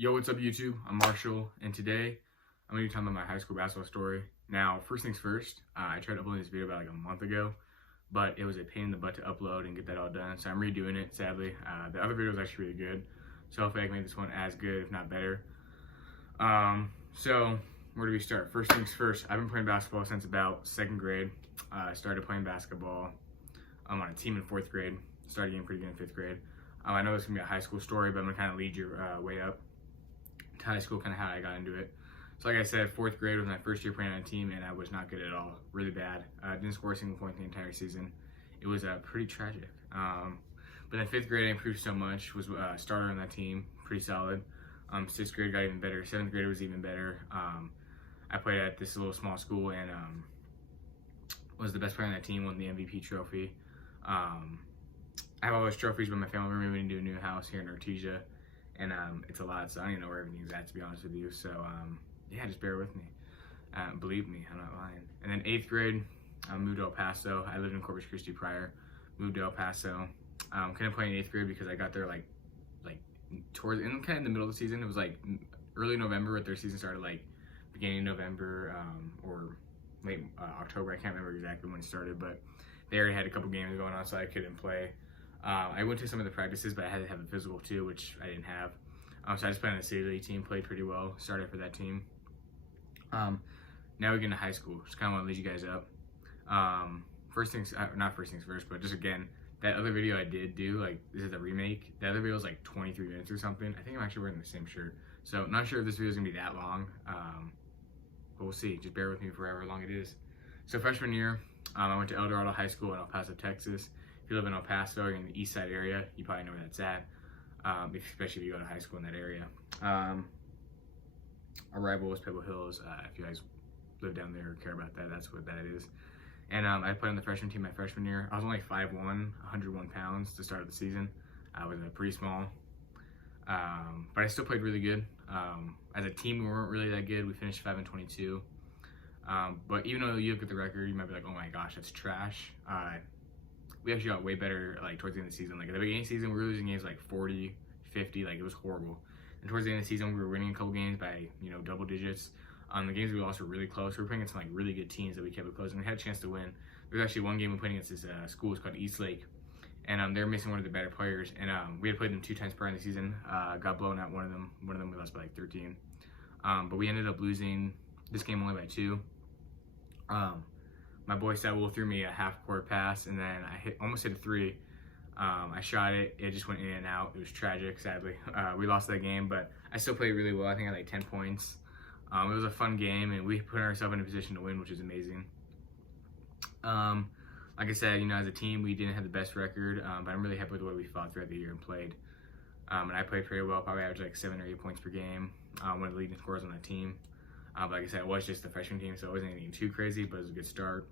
Yo, what's up YouTube? I'm Marshall, and today I'm going to be telling my high school basketball story. Now, first things first, I tried uploading this video about like a month ago, but it was a pain in the butt to upload and get that all done, so I'm redoing it, sadly. The other video was actually really good, so hopefully I can make this one as good, if not better. So, where do we start? First things first, I've been playing basketball since about 2nd grade. I started playing basketball on a team in 4th grade, started getting pretty good in 5th grade. I know this is going to be a high school story, but I'm going to kind of lead your way up to high school, kind of how I got into it. So like I said, 4th grade was my first year playing on a team, and I was not good at all, really bad. I didn't score a single point the entire season. It was pretty tragic. But then 5th grade I improved so much, was a starter on that team, pretty solid. 6th grade got even better, 7th grade was even better. I played at this little small school and was the best player on that team, won the MVP trophy. I have all those trophies, but my family, we're moving into a new house here in Artesia, and it's a lot, so I don't even know where everything's at, to be honest with you. So yeah, just bear with me. Believe me, I'm not lying. And then 8th grade, I moved to El Paso. I lived in Corpus Christi prior, moved to El Paso. Couldn't play in 8th grade because I got there like towards kind of in the middle of the season. It was like early November, but their season started like beginning of November or late October. I can't remember exactly when it started, but they already had a couple games going on, so I couldn't play. I went to some of the practices, but I had to have a physical too, which I didn't have. So I just played on the city league team, played pretty well, started for that team. Now we get into high school. Just kind of want to lead you guys up. Not first things first, but just again, that other video I did do, like this is a remake. The other video was like 23 minutes or something. I think I'm actually wearing the same shirt. So not sure if this video is gonna be that long, but we'll see. Just bear with me for however long it is. So freshman year, I went to El Dorado High School in El Paso, Texas. If you live in El Paso, you're in the east side area, you probably know where that's at, especially if you go to high school in that area. Our rival was Pebble Hills. If you guys live down there or care about that, that's what that is. And I played on the freshman team my freshman year. I was only 5'1", 101 pounds to start the season. I was pretty small, but I still played really good. As a team, we weren't really that good. We finished 5-22. But even though you look at the record, you might be like, oh my gosh, that's trash. We actually got way better like towards the end of the season. Like at the beginning of the season, we were losing games like 40, 50, like it was horrible. And towards the end of the season, we were winning a couple games by, double digits. The games we lost were really close. We were playing against some like really good teams that we kept it close, and we had a chance to win. There was actually one game we played against this school. It's called East Lake, and they were missing one of the better players. And we had played them 2 times prior in the season. Got blown out one of them. One of them we lost by like 13. But we ended up losing this game only by 2. My boy Saul threw me a half-court pass, and then I almost hit a 3. I shot it. It just went in and out. It was tragic, sadly. We lost that game, but I still played really well. I think I had like 10 points. It was a fun game, and we put ourselves in a position to win, which is amazing. Like I said, as a team, we didn't have the best record, but I'm really happy with the way we fought throughout the year and played. And I played pretty well, probably averaged like 7 or 8 points per game. One of the leading scorers on that team. But like I said, it was just the freshman team, so it wasn't anything too crazy, but it was a good start.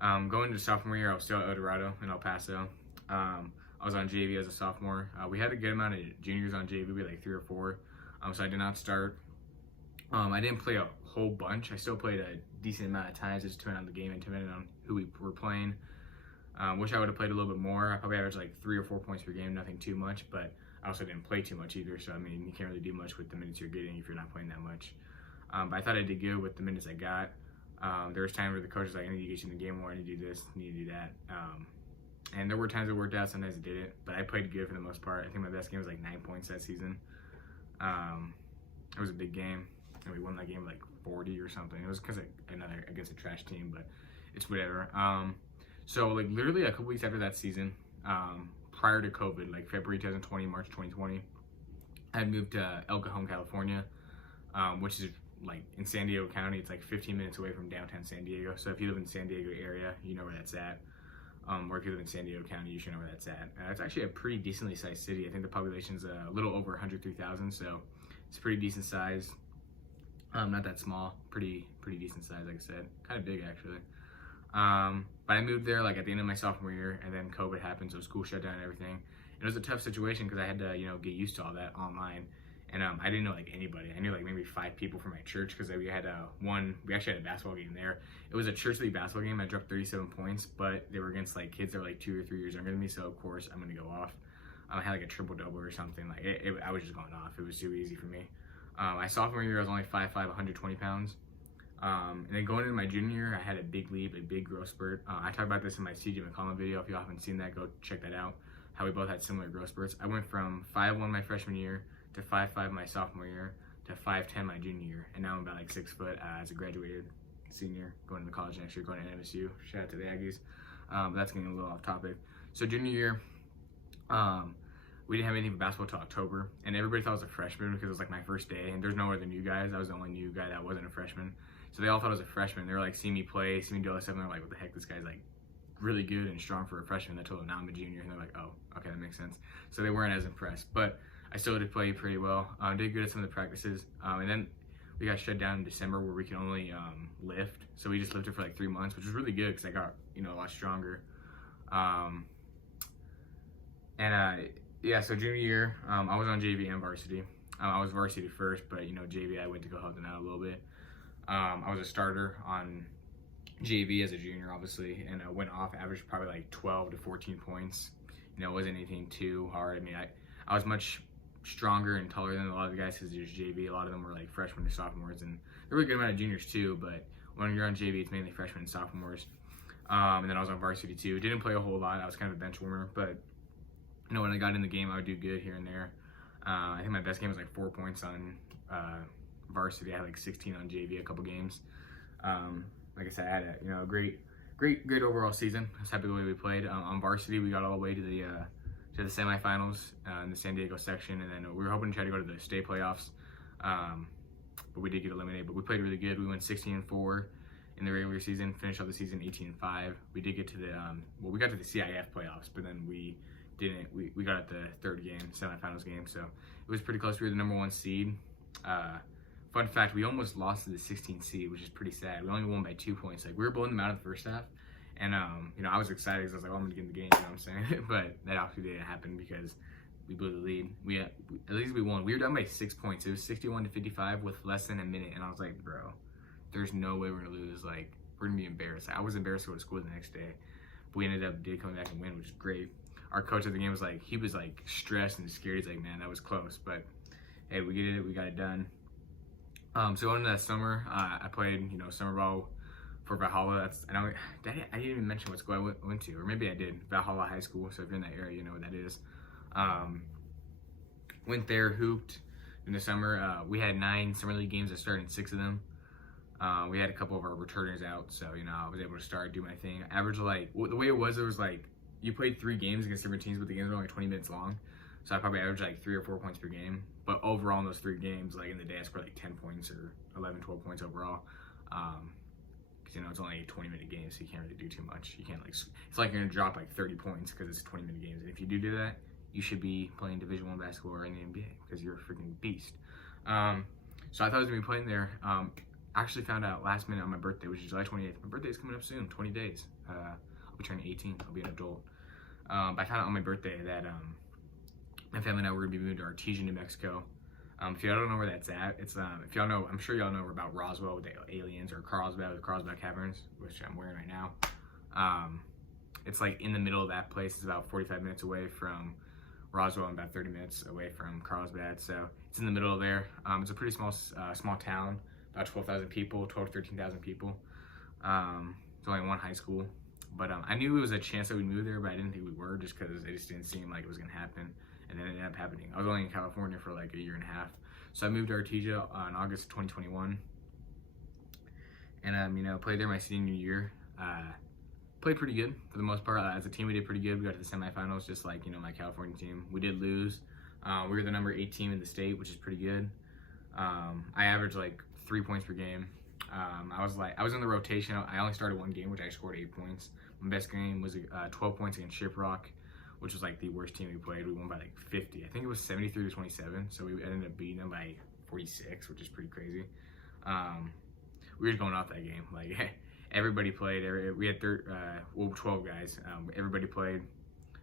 Going into sophomore year, I was still at El Dorado in El Paso. I was on JV as a sophomore. We had a good amount of juniors on JV, we had like 3 or 4. So I did not start. I didn't play a whole bunch. I still played a decent amount of times. It just depended on the game and depended on who we were playing. Wish I would have played a little bit more. I probably averaged like 3 or 4 points per game, nothing too much, but I also didn't play too much either. So I mean, you can't really do much with the minutes you're getting if you're not playing that much. But I thought I did good with the minutes I got. There was times where the coach was like, I need to get you in the game more, I need to do this, I need to do that. And there were times it worked out, sometimes it didn't, but I played good for the most part. I think my best game was like 9 points that season. It was a big game, and we won that game like 40 or something. It was because against a trash team, but it's whatever. So like literally a couple weeks after that season, prior to COVID, like February 2020, March 2020, I had moved to El Cajon, California, which is like in San Diego County. It's like 15 minutes away from downtown San Diego. So if you live in the San Diego area, you know where that's at. Or if you live in San Diego County, you should know where that's at. It's actually a pretty decently sized city. I think the population's a little over 103,000, so it's pretty decent size. Not that small, pretty decent size, like I said. Kind of big, actually. But I moved there like at the end of my sophomore year, and then COVID happened, so school shut down and everything. It was a tough situation because I had to, get used to all that online. And I didn't know like anybody. I knew like maybe 5 people from my church because we had we actually had a basketball game there. It was a church league basketball game. I dropped 37 points, but they were against like kids that were like 2 or 3 years younger than me, so of course I'm gonna go off. I had like a triple double or something. Like I was just going off. It was too easy for me. My sophomore year, I was only 5'5", 120 pounds. And then going into my junior year, I had a big leap, a big growth spurt. I talked about this in my CJ McCollum video. If you haven't seen that, go check that out. How we both had similar growth spurts. I went from 5'1" my freshman year to 5'5" my sophomore year to 5'10" my junior year. And now I'm about like 6 foot as a graduated senior, going to college next year, going to MSU. Shout out to the Aggies. That's getting a little off topic. So junior year, we didn't have anything for basketball till October, and everybody thought I was a freshman because it was like my first day, and there's no other new guys. I was the only new guy that wasn't a freshman. So they all thought I was a freshman. They were like, seeing me play, seeing me do all this stuff, and they're like, what the heck, this guy's like really good and strong for a freshman. I told them, now I'm a junior, and they're like, oh, okay, that makes sense. So they weren't as impressed, but I still did play pretty well. Did good at some of the practices, and then we got shut down in December where we can only lift. So we just lifted for like 3 months, which was really good because I got, you know, a lot stronger. Yeah, so junior year, I was on JV and varsity. I was varsity first, but you know, JV, I went to go help them out a little bit. I was a starter on JV as a junior, obviously, and I went off, averaged probably like 12 to 14 points. You know, it wasn't anything too hard. I mean, I was much stronger and taller than a lot of the guys because there's JV. A lot of them were like freshmen and sophomores, and there were a good amount of juniors too, but when you're on JV, it's mainly freshmen and sophomores. And then I was on varsity too. Didn't play a whole lot. I was kind of a bench warmer, but you know, when I got in the game, I would do good here and there. I think my best game was like 4 points on varsity. I had like 16 on JV a couple games. Like I said, I had a, you know, great overall season. I was happy with the way we played. On varsity, we got all the way to the semifinals in the San Diego section, and then we were hoping to try to go to the state playoffs, but we did get eliminated. But we played really good. We went 16-4 in the regular season. Finished off the season 18-5. We did get to the we got to the CIF playoffs, but then we didn't. We got at the third game, semifinals game, so it was pretty close. We were the number 1 seed. Fun fact, we almost lost to the 16th seed, which is pretty sad. We only won by 2 points. Like, we were blowing them out in the first half, and you know, I was excited because I was like, oh, I'm gonna get in the game, you know what I'm saying? But that obviously didn't happen because we blew the lead. At least we won. We were down by 6 points. It was 61-55 with less than a minute, and I was like, bro, there's no way we're gonna lose. Like, we're gonna be embarrassed. I was embarrassed to go to school the next day, but we ended up coming back and win, which is great. Our coach at the game was like, he was like stressed and scared. He's like, man, that was close, but hey, we did it. We got it done. So going into that summer, I played, you know, summer ball for Valhalla. I didn't even mention what school I went to, or maybe I did. Valhalla High School. So if you're in that area, you know what that is. Went there, hooped in the summer. We had 9 summer league games. I started in 6 of them. We had a couple of our returners out, so you know, I was able to start, do my thing. Average, like, the way it was, like, you played 3 games against different teams, but the games were only 20 minutes long. So I probably averaged like 3 or 4 points per game. But overall in those 3 games, like in the day, I scored like 10 points or 11, 12 points overall. Because, you know, it's only a 20-minute game, so you can't really do too much. You can't like, it's like you're gonna drop like 30 points because it's 20-minute games. And if you do that, you should be playing Division I basketball or in the NBA because you're a freaking beast. So I thought I was gonna be playing there. I actually found out last minute on my birthday, which is July 28th. My birthday's coming up soon, 20 days. I'll be turning 18. I'll be an adult. I found out on my birthday that my family and I were gonna be moving to Artesia, New Mexico. If y'all don't know where that's at, it's if y'all know, I'm sure y'all know about Roswell with the aliens, or Carlsbad with the Carlsbad Caverns, which I'm wearing right now. It's like in the middle of that place. It's about 45 minutes away from Roswell and about 30 minutes away from Carlsbad. So it's in the middle of there. It's a pretty small town, about 12,000 people, 12 to 13,000 people. It's only 1 high school. But I knew it was a chance that we'd move there, but I didn't think we were, just because it just didn't seem like it was gonna happen. And then it ended up happening. I was only in California for like a year and a half. So I moved to Artesia in August of 2021. And you know, played there my senior year. Played pretty good for the most part. As a team, we did pretty good. We got to the semifinals, just like, you know, my California team. We did lose. We were the number 8 team in the state, which is pretty good. I averaged like 3 points per game. I was in the rotation. I only started 1 game, which I scored 8 points. My best game was 12 points against Shiprock, which was like the worst team we played. We won by like 50. I think it was 73-27. So we ended up beating them by 46, which is pretty crazy. We were just going off that game. Like, everybody played. We had 12 guys. Everybody played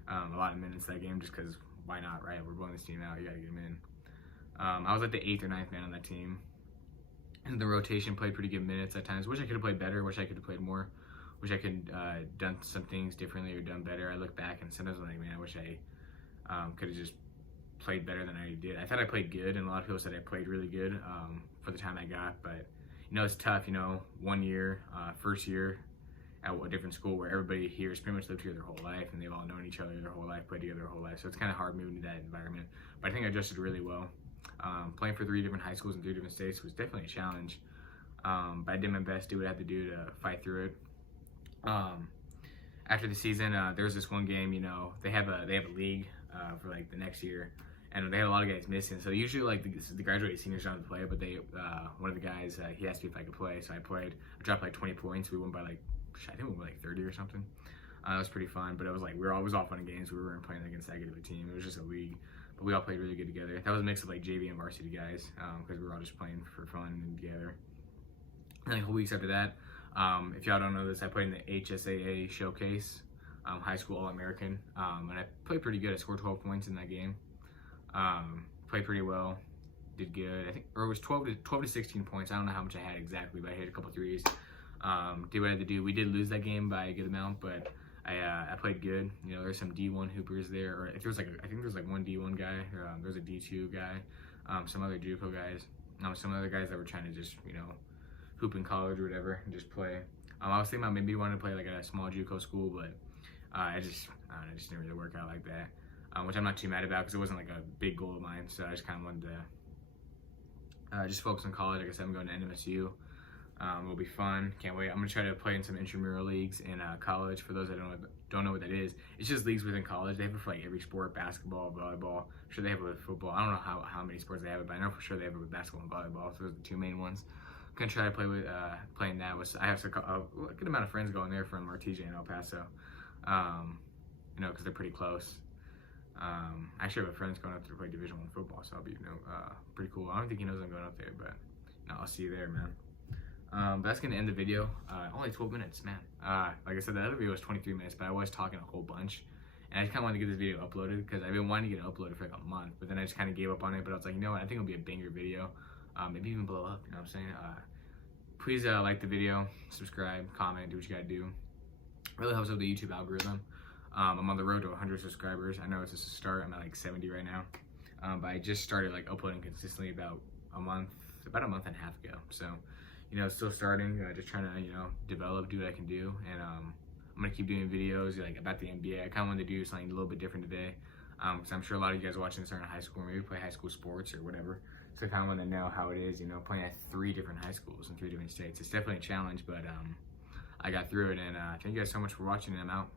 a lot of minutes that game, just because why not, right? We're blowing this team out. You got to get them in. I was like the 8th or 9th man on that team. And the rotation, played pretty good minutes at times. Wish I could have played better. Wish I could have played more. Wish I could done some things differently or done better. I look back and sometimes I'm like, man, I wish I Could have just played better than I did. I thought I played good, and a lot of people said I played really good for the time I got. But it's tough. 1 year, first year at a different school where everybody here has pretty much lived here their whole life, and they've all known each other their whole life, played together their whole life. So it's kind of hard moving to that environment. But I think I adjusted really well. Playing for 3 different high schools in 3 different states was definitely a challenge. But I did my best, do what I had to do to fight through it. After the season, there was this one game. They have a league for like the next year, and they had a lot of guys missing. So usually like the graduated seniors don't play, but one of the guys he asked me if I could play, so I played. I dropped like 20 points. We won by I think we won by like 30 or something. It was pretty fun, but it was like we were always all fun in games. We weren't playing against that good of a team. It was just a league, but we all played really good together. That was a mix of like JV and varsity guys because we were all just playing for fun and together. And like a couple weeks after that, if y'all don't know this, I played in the HSAA showcase, high school All-American, and I played pretty good. I scored 12 points in that game. Played pretty well, did good. I think, or it was 12 to 16 points. I don't know how much I had exactly, but I hit a couple threes. Did what I had to do. We did lose that game by a good amount, but I played good. There's some D1 hoopers there, or if there was I think there's like one D1 guy. There's a D2 guy, some other JUCO guys, some other guys that were trying to just hoop in college or whatever and just play. I was thinking about maybe wanting to play like at a small JUCO school, but I just didn't really work out like that, which I'm not too mad about because it wasn't like a big goal of mine. So I just kind of wanted to just focus on college. Like I said, I'm going to NMSU. It'll be fun. Can't wait. I'm gonna try to play in some intramural leagues in college. For those that don't know what that is, it's just leagues within college. They have it for like every sport: basketball, volleyball. I'm sure they have it with football. I don't know how many sports they have it, but I know for sure they have it with basketball and volleyball. So those are the 2 main ones. I'm gonna try to play with playing that. I have a good amount of friends going there from Artesia and El Paso. Because they're pretty close. I actually have a friend going up to play Division I football, so I'll be pretty cool. I don't think he knows I'm going up there, but I'll see you there, man. But that's gonna end the video. Only 12 minutes, man. Like I said, the other video was 23 minutes, but I was talking a whole bunch. And I just kind of wanted to get this video uploaded because I've been wanting to get it uploaded for like a month, but then I just kind of gave up on it. But I was like, you know what? I think it'll be a banger video. Maybe even blow up, you know what I'm saying? Please like the video, subscribe, comment, do what you gotta do. Really helps with the YouTube algorithm. I'm on the road to 100 subscribers. I know it's just a start. I'm at like 70 right now. But I just started like uploading consistently about a month and a half ago. So, still starting, just trying to, develop, do what I can do. And I'm gonna keep doing videos like about the NBA. I kind of wanted to do something a little bit different today. Because I'm sure a lot of you guys watching this are in high school, or maybe play high school sports or whatever. So I kind of want to know how it is, playing at 3 different high schools in 3 different states. It's definitely a challenge, but I got through it. And thank you guys so much for watching, and I'm out.